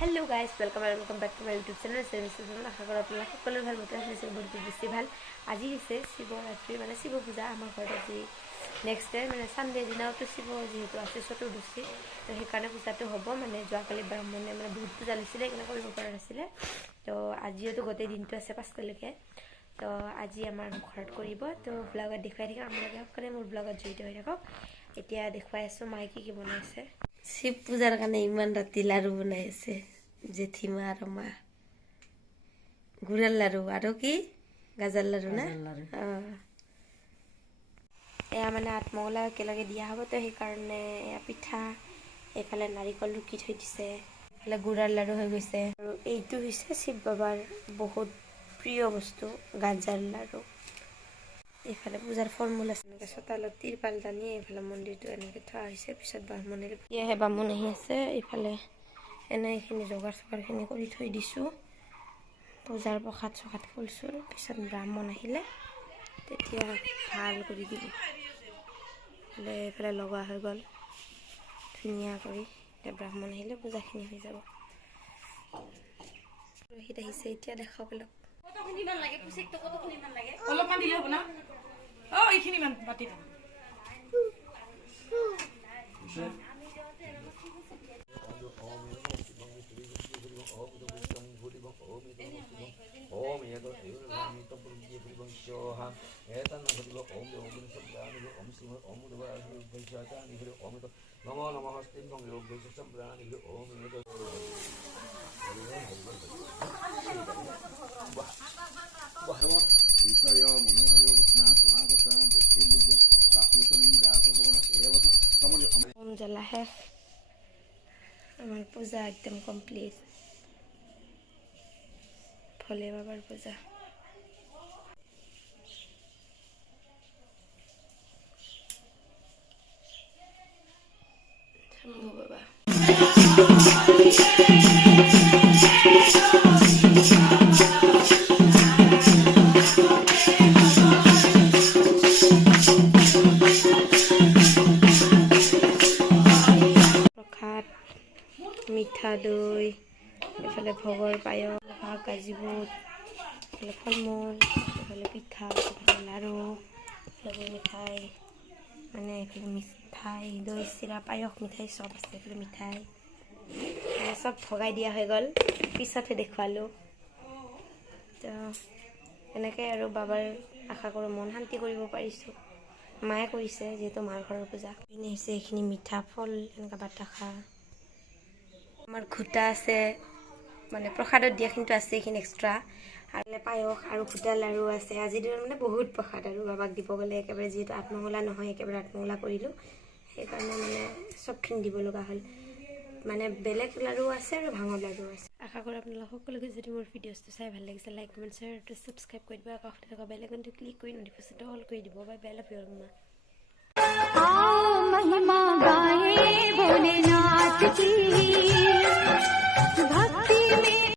Hello guys, welcome back to my YouTube channel. আশা কৰো আপোনালোক সকলোৰে ভাল মতে আছে বহুত বেছি ভাল। আজি হৈছে শিৱৰাত্ৰি মানে শিৱ পূজা আমাৰ ঘৰত আজি নেক্সট ডে মানে সানডে দিনাটো শিৱ যেহেতু আছে চতুৰ্দশী তো সেইকাৰণে পূজাটো হ'ব মানে যোৱাকালি ব্ৰাহ্মণে মানে বহুত পূজা লৈছিলে কেনে কৰিব পৰা নাছিলে তো আজিওতো গোটেই দিনটো আছে 5টালৈকে তো আজি আমাৰ ঘৰত কৰিব তো ব্লগত দেখুৱাই দিম আপোনালোকে সকলোৱে মোৰ ব্লগত জড়িত হৈ থাকক। এতিয়া দেখুৱাই আছো মাই কি বনাইছে। শিৱ পূজাৰ কাৰণে ইমান ৰাতি লাৰু বনাই আছে জেঠিমা আৰু মা গুড়াৰ লাৰু আৰু কি গাজৰ লাৰু না এয়া মানে আঠমঙলা একেলগে দিয়া হ'ব তো সেইকাৰণে এয়া পিঠা এইফালে নাৰিকল ৰুকি থৈ দিছে এইফালে গুড়াৰ লাৰু হৈ গৈছে আৰু এইটো হৈছে শিৱ বাবাৰ বহুত প্ৰিয় বস্তু গাজৰ লাৰু। এইফালে পূজাৰ ফল মূল আছে এনেকৈ চোতালত তিৰপাল টানি এইফালে মন্দিৰটো এনেকৈ থোৱা হৈছে পিছত বামুণে এয়াহে বামুণ আহি আছে এইফালে এনে এইখিনি যোগাৰ চোগাৰখিনি কৰি থৈ দিছোঁ পূজাৰ প্ৰসাদ চসাদ খুলিছোঁ পিছত ব্ৰাহ্মণ আহিলে তেতিয়া ভাল কৰি দিব এইফালে লগোৱা হৈ গ'ল ধুনীয়া কৰি এতিয়া ব্ৰাহ্মণ আহিলে পূজাখিনি হৈ যাব। ৰহিত আহিছে এতিয়া দেখাব পেলক অলপমান দিলে হ'ব না এইখিনি মান পাতি জ্বলা শেষ আমার পূজা একদম কমপ্লিট ভোলে বাবার পূজা শম্ভু বাবা মিঠা দৈ এফালে ভোগৰ পায়স কাজি বুট এফালে ফল মূল এফালে পিঠা এফালে লাৰু এফালে মিঠাই মানে এফালে মিঠাই দৈ চিৰা পায়স মিঠাই চব আছে এফালে মিঠাই চব ভগাই দিয়া হৈ গ'ল পিছতহে দেখুৱালোঁ তো এনেকৈ আৰু বাবাৰ আশা কৰোঁ মন শান্তি কৰিব পাৰিছোঁ মায়ে কৰিছে যিহেতু মাৰ ঘৰৰ পূজা এনে হৈছে এইখিনি মিঠা ফল এনেকুৱা বাটাখা আমার ঘুটা আছে মানে প্রসাদত দিয়া কিন্তু আছে এইখিনি এক্সট্রা আর পায়স আর ঘুটা লাড়ু আছে আজিৰ দিনত মানে বহুত প্ৰসাদ আৰু বাবাক দিব গ'লে একেবাৰে যেহেতু আঠমঙলা নহয় একেবাৰে আঠমঙলা কৰিলোঁ সেইকাৰণে মানে চবখিনি দিব লগা হ'ল মানে বেলেগ লাড়ু আছে আৰু ভাঙৰ লাড়ু আছে। আশা কৰোঁ আপোনালোক সকলোকে যদি মোৰ ভিডিঅ'টো চাই ভাল লাগিছে লাইক কমেণ্ট শ্বেয়াৰ আৰু ছাবস্ক্ৰাইব কৰি দিব কাষতে থকা বেল আইকনটো ক্লিক কৰি নটিফিকেশ্যনটো অল কৰি দিব bye bye love you all महिमा गाए भोलेनाथ की।